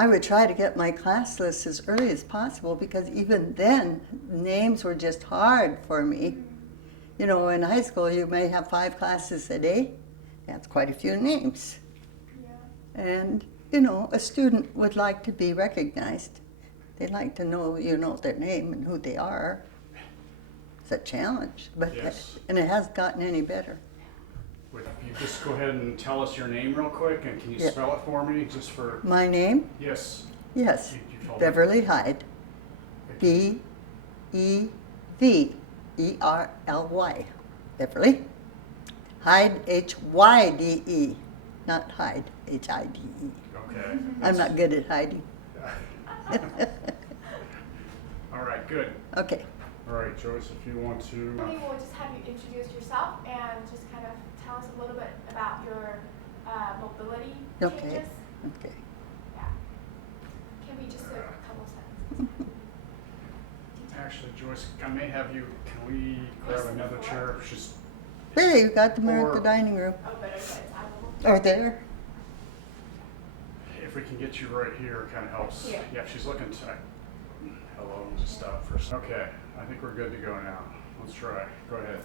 I would try to get my class list as early as possible because even then, names were just hard for me. You know, in high school, you may have 5 classes a day. That's quite a few names. Yeah. And, you know, a student would like to be recognized. They'd like to know, you know, their name and who they are. It's a challenge, but Yes. and it hasn't gotten any better. Would you just go ahead and tell us your name real quick, and can you Yeah. spell it for me, just for, My name? yes. Yes, You told me. Beverly Hyde. Beverly. Beverly. Hyde, Hyde, not Hyde, Hide. Okay. I'm not good at hiding. All right, good. Okay. All right, Joyce, if you want to. Maybe we'll just have you introduce yourself and just kind of tell us a little bit about your mobility Okay. changes. Okay. Yeah. Can we just a couple sentences? Actually, Joyce, I may have you, can we grab another chair? Just, There, you got them at the Or- dining room. Oh, better said. I will. Or there. if we can get you right here, it kind of helps. Yeah. Yeah, she's looking to, hello, just stop for a second. Okay, I think we're good to go now. Let's try. Go ahead.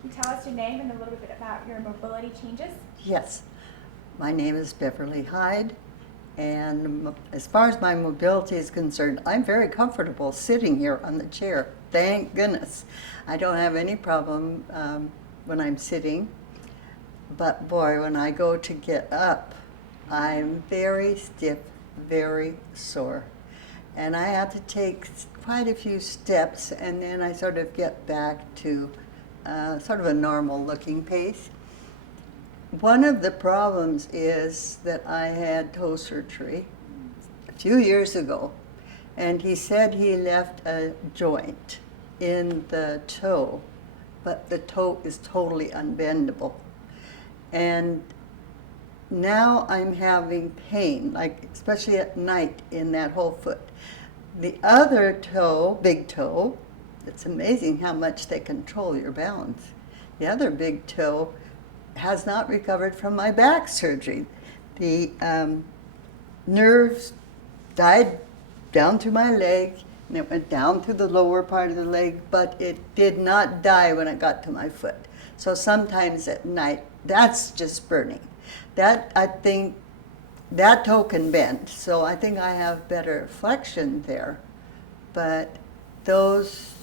Can you tell us your name and a little bit about your mobility changes? Yes. My name is Beverly Hyde, and as far as my mobility is concerned, I'm very comfortable sitting here on the chair. Thank goodness. I don't have any problem when I'm sitting, but boy, when I go to get up, I'm very stiff, very sore. And I have to take quite a few steps, and then I sort of get back to sort of a normal looking pace. One of the problems is that I had toe surgery a few years ago, and he said he left a joint in the toe, but the toe is totally unbendable. And now I'm having pain, like especially at night in that whole foot. The other toe, big toe, it's amazing how much they control your balance. The other big toe has not recovered from my back surgery. The nerves died down through my leg, and it went down through the lower part of the leg, but it did not die when it got to my foot. So sometimes at night, that's just burning. That, I think, that toe can bend, so I think I have better flexion there. But those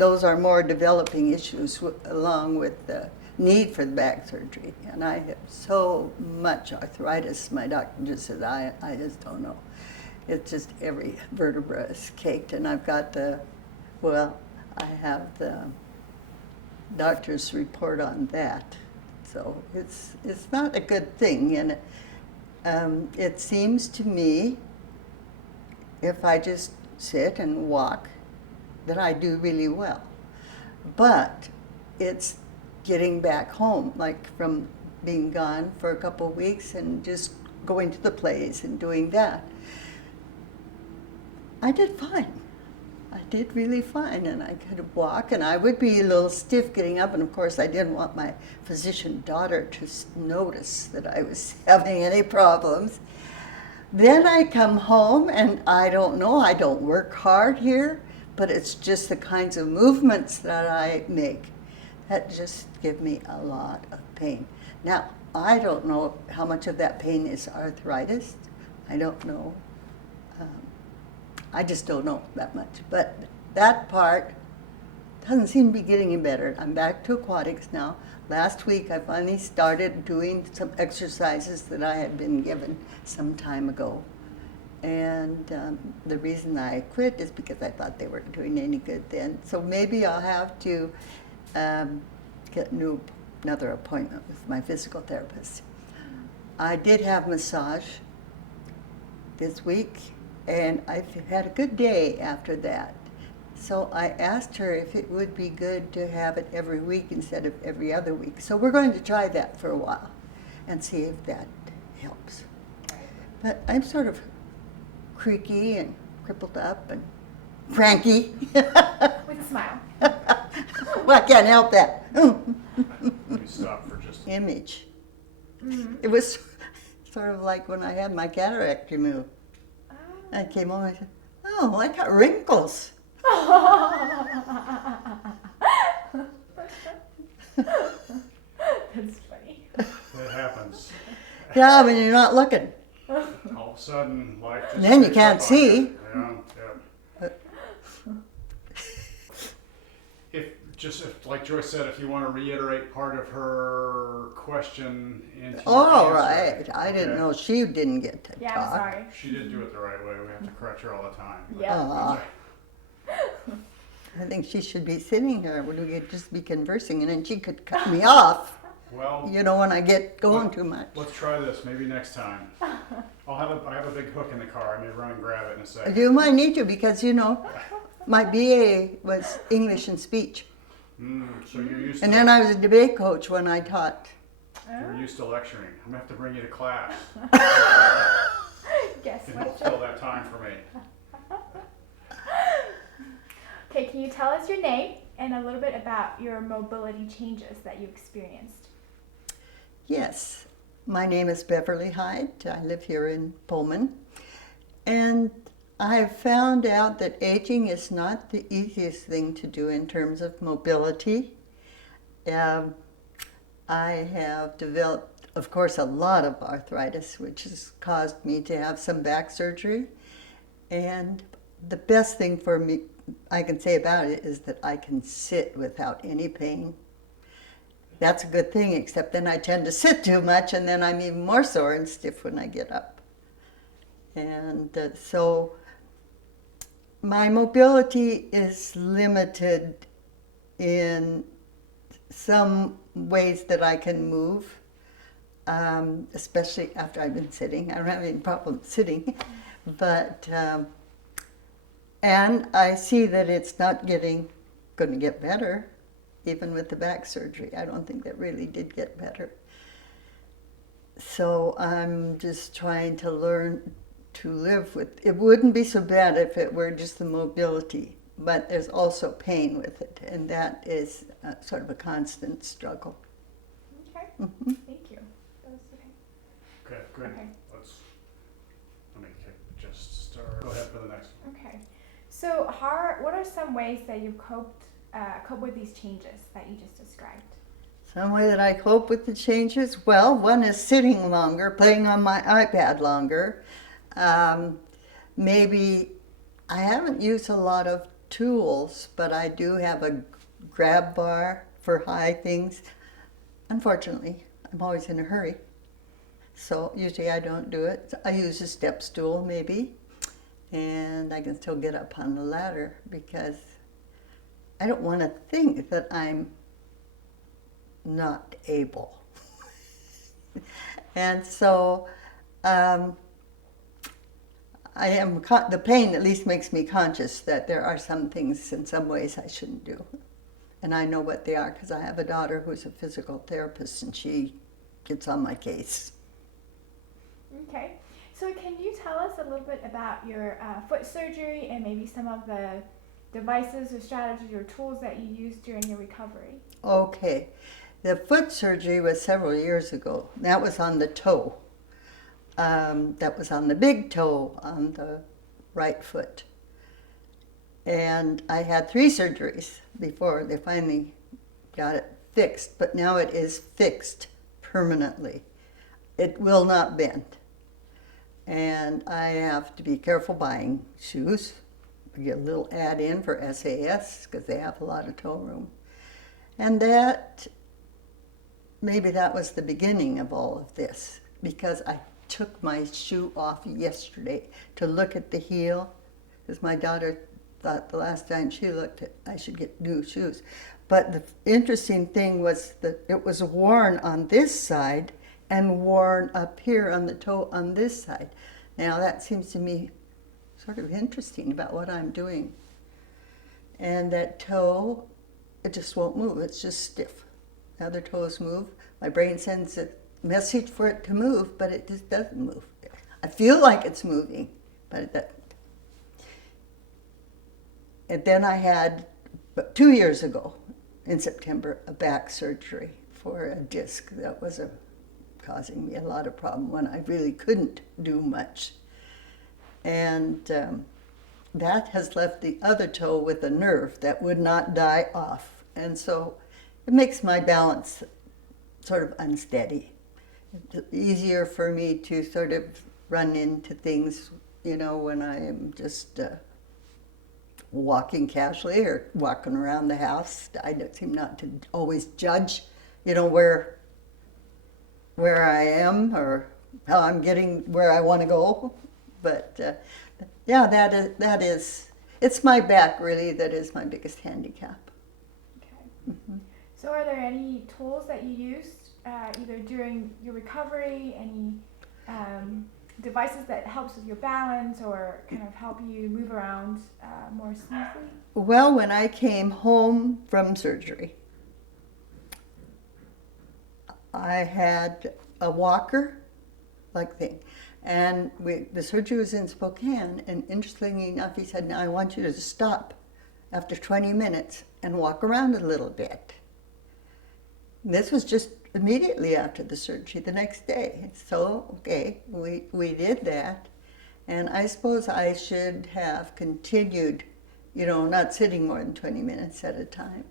are more developing issues along with the need for the back surgery. And I have so much arthritis, my doctor just said, I just don't know. It's just every vertebra is caked, and I've got I have the doctor's report on that. So it's not a good thing, and it seems to me, if I just sit and walk, that I do really well. But it's getting back home, like from being gone for a couple of weeks and just going to the plays and doing that. I did fine. I did really fine, and I could walk, and I would be a little stiff getting up, and of course I didn't want my physician daughter to notice that I was having any problems. Then I come home, and I don't know, I don't work hard here, but it's just the kinds of movements that I make that just give me a lot of pain. Now, I don't know how much of that pain is arthritis. I don't know. I just don't know that much. But that part doesn't seem to be getting any better. I'm back to aquatics now. Last week I finally started doing some exercises that I had been given some time ago. And the reason I quit is because I thought they weren't doing any good then. So maybe I'll have to get another appointment with my physical therapist. I did have massage this week, and I've had a good day after that. So I asked her if it would be good to have it every week instead of every other week. So we're going to try that for a while and see if that helps. But I'm sort of creaky and crippled up and cranky. With a smile. Well, I can't help that. Let me stop for just. Image. Mm-hmm. It was sort of like when I had my cataract removed. Oh. I came home and I said, oh, I got wrinkles. That's funny. That happens. Yeah, when you're not looking. All of a sudden, life just Then you sneaks can't up on you. see. Yeah, yeah. If, like Joyce said, if you want to reiterate part of her question into Oh, your right. answer. I didn't Okay. know she didn't get to Yeah, talk. I'm sorry. She did do it the right way. We have to correct her all the time. Yeah. Aw. I think she should be sitting here. We could just be conversing, and then she could cut me off. Well, You know, when I get going too much. let's try this. Maybe next time. I have a big hook in the car. I may run and grab it in a second. You might need to because, you know, my BA was English and speech. So you're used to And then I was a debate coach when I taught. you're used to lecturing. I'm gonna have to bring you to class. Guess You what? can fill that time for me. Okay, can you tell us your name and a little bit about your mobility changes that you experienced? Yes, my name is Beverly Hyde. I live here in Pullman. And I've found out that aging is not the easiest thing to do in terms of mobility. I have developed, of course, a lot of arthritis, which has caused me to have some back surgery. And the best thing for me I can say about it is that I can sit without any pain. That's a good thing, except then I tend to sit too much, and then I'm even more sore and stiff when I get up. And so my mobility is limited in some ways that I can move, especially after I've been sitting. I don't have any problem sitting, but and I see that it's not going to get better, even with the back surgery. I don't think that really did get better. So I'm just trying to learn to live with it. Wouldn't be so bad if it were just the mobility, but there's also pain with it, and that is sort of a constant struggle. Okay, Mhm. thank you. That was okay. Okay, good. Okay. Let me just start. Go ahead for the next one. Okay. So, what are some ways that you cope with these changes that you just described? Some way that I cope with the changes? Well, one is sitting longer, playing on my iPad longer. Maybe I haven't used a lot of tools, but I do have a grab bar for high things. Unfortunately, I'm always in a hurry, so usually I don't do it. I use a step stool maybe, and I can still get up on the ladder because I don't want to think that I'm not able. And so the pain at least makes me conscious that there are some things in some ways I shouldn't do. And I know what they are because I have a daughter who's a physical therapist and she gets on my case. Okay. So, can you tell us a little bit about your foot surgery and maybe some of the devices or strategies or tools that you used during your recovery? Okay. The foot surgery was several years ago. That was on the toe. That was on the big toe on the right foot. And I had 3 surgeries before they finally got it fixed, but now it is fixed permanently. It will not bend. And I have to be careful buying shoes. I get a little add-in for SAS because they have a lot of toe room. And maybe that was the beginning of all of this, because I took my shoe off yesterday to look at the heel, because my daughter thought the last time she looked at I should get new shoes. But the interesting thing was that it was worn on this side and worn up here on the toe on this side. Now that seems to me sort of interesting about what I'm doing. And that toe, it just won't move, it's just stiff. The other toes move. My brain sends a message for it to move, but it just doesn't move. I feel like it's moving, but it doesn't. And then I had, 2 years ago, in September, a back surgery for a disc that was a causing me a lot of problem when I really couldn't do much. And that has left the other toe with a nerve that would not die off. And so it makes my balance sort of unsteady. It's easier for me to sort of run into things, you know, when I am just walking casually or walking around the house. I don't seem not to always judge, you know, where I am or how I'm getting where I want to go. But yeah, that is, it's my back really that is my biggest handicap. Okay. Mm-hmm. So are there any tools that you used either during your recovery, any devices that helps with your balance or kind of help you move around more smoothly? Well, when I came home from surgery, I had a walker-like thing. And the surgery was in Spokane, and interestingly enough, he said, "Now I want you to stop after 20 minutes and walk around a little bit." This was just immediately after the surgery, the next day. So, okay, we did that. And I suppose I should have continued, you know, not sitting more than 20 minutes at a time.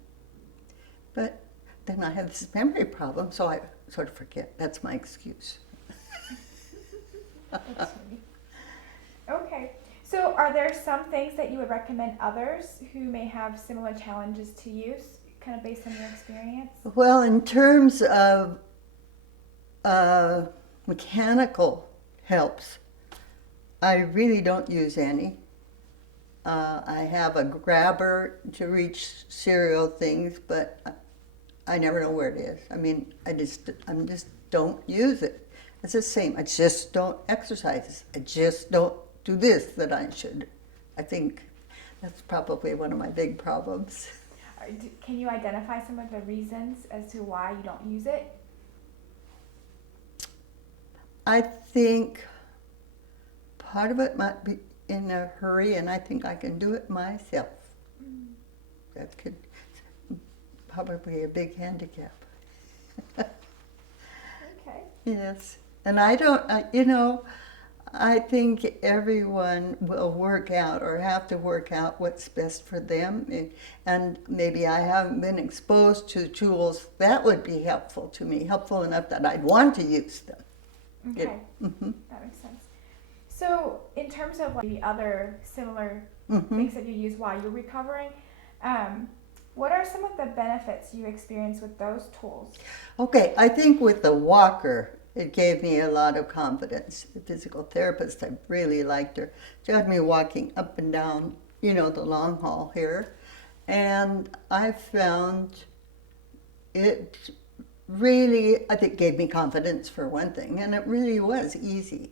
But then I have this memory problem, so I sort of forget. That's my excuse. That's funny. Okay, so are there some things that you would recommend others who may have similar challenges to use, kind of based on your experience? Well, in terms of mechanical helps, I really don't use any. I have a grabber to reach cereal things, but I never know where it is. I mean, I just don't use it. It's the same. I just don't exercise. I just don't do this that I should. I think that's probably one of my big problems. Can you identify some of the reasons as to why you don't use it? I think part of it might be in a hurry, and I think I can do it myself. That could probably a big handicap. Okay. Yes. And I don't, you know, I think everyone will work out or have to work out what's best for them. And maybe I haven't been exposed to tools that would be helpful to me, helpful enough that I'd want to use them. Okay, that makes sense. So in terms of like the other similar things that you use while you're recovering, what are some of the benefits you experience with those tools? Okay, I think with the walker, it gave me a lot of confidence. The physical therapist, I really liked her. She had me walking up and down, you know, the long hall here. And I found it really, I think, gave me confidence for one thing. And it really was easy.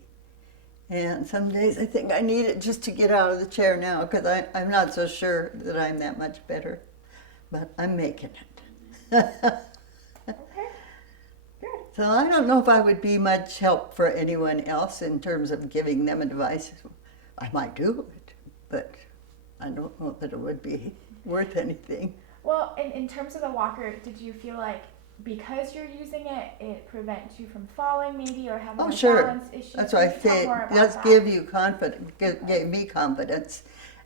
And some days I think I need it just to get out of the chair now because I'm not so sure that I'm that much better. But I'm making it. Okay, good. So I don't know if I would be much help for anyone else in terms of giving them advice. I might do it, but I don't know that it would be worth anything. Well, in terms of the walker, did you feel like because you're using it, it prevents you from falling maybe or having like balance issues? That's what I Can you tell say. more It about does that? give you confidence, gave me confidence.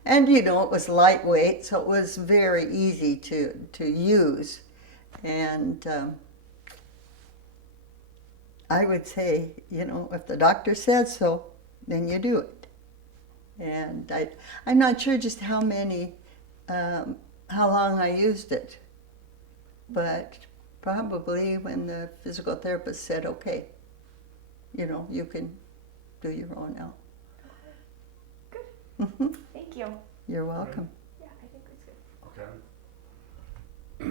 And you know, it was lightweight, so it was very easy to use. And I would say, you know, if the doctor says so, then you do it. And I'm not sure just how long I used it, but probably when the physical therapist said, okay, you know, you can do your own now. Good. Thank you. You're welcome. Yeah, I think that's good. Okay.